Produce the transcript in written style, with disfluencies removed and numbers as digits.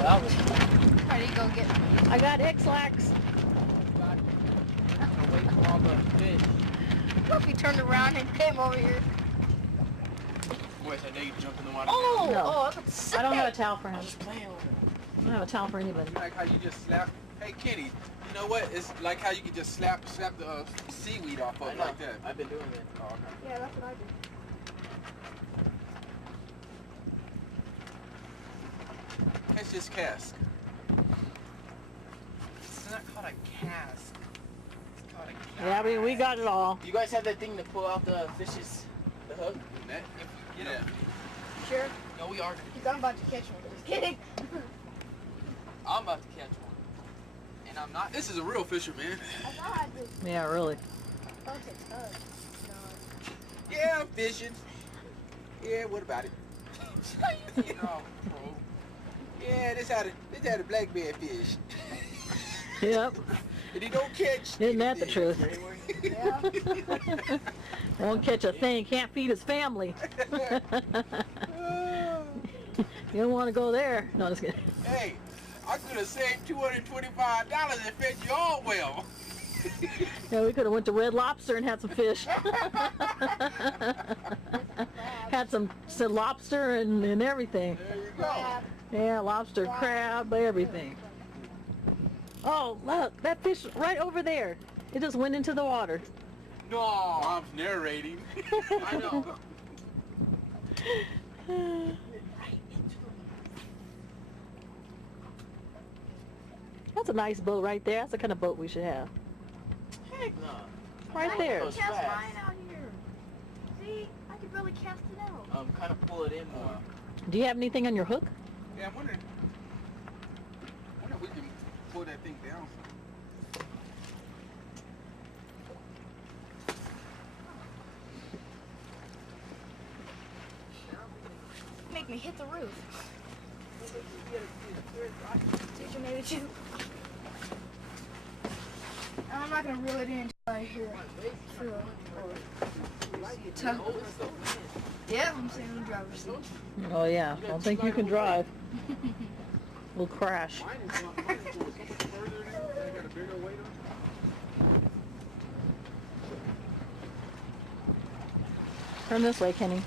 How do you go get me? I got X-Lax. Wait for all the fish. What if he turned around and came over here? Boy, so they jump in the water. Oh, No. oh, I could say. I don't have a towel for him. I'm just playing with it. I don't have a towel for anybody. Like how you just slap. Hey Kenny, you know what? It's like how you can just slap the seaweed off of I it know. like that. I've been doing it. Oh, okay. Yeah, that's what I do. It's just cask. It's not called a cast. It's called a cast. Yeah, we got it all. You guys have that thing to pull out the fishes, the hook? Net? Yeah. Sure. No, we are. Because I'm about to catch one. Just kidding. I'm about to catch one. And I'm not. This is a real fisher, man. I thought I did. Yeah, really. Don't take tug. Yeah, I'm fishing. Yeah, what about it? You know, bro. Yeah, this had a black bear fish. Yep. And he don't catch. Isn't that the truth? Yeah. Won't catch a thing. Can't feed his family. You don't want to go there. No, just kidding. Hey, I could have saved $225 and fed you all well. Yeah, we could have went to Red Lobster and had some fish. Had some lobster and everything. There you go. Crab. Yeah, lobster, crab, everything. Oh, look, that fish right over there. It just went into the water. No, I'm narrating. I know. That's a nice boat right there. That's the kind of boat we should have. Heck no. Right there. Those Cast flags. mine out here. See, I could really cast it out. Kind of pull it in more. Do you have anything on your hook? Yeah, I'm wondering if we can pull that thing down. Make me hit the roof. Teacher made it too. I'm not gonna reel it in until I hear it. Yeah, I'm sitting in the driver's seat. Oh yeah, don't think you can drive. We'll crash. Mine is not further than they got a bigger weight on it. Turn this way, Kenny.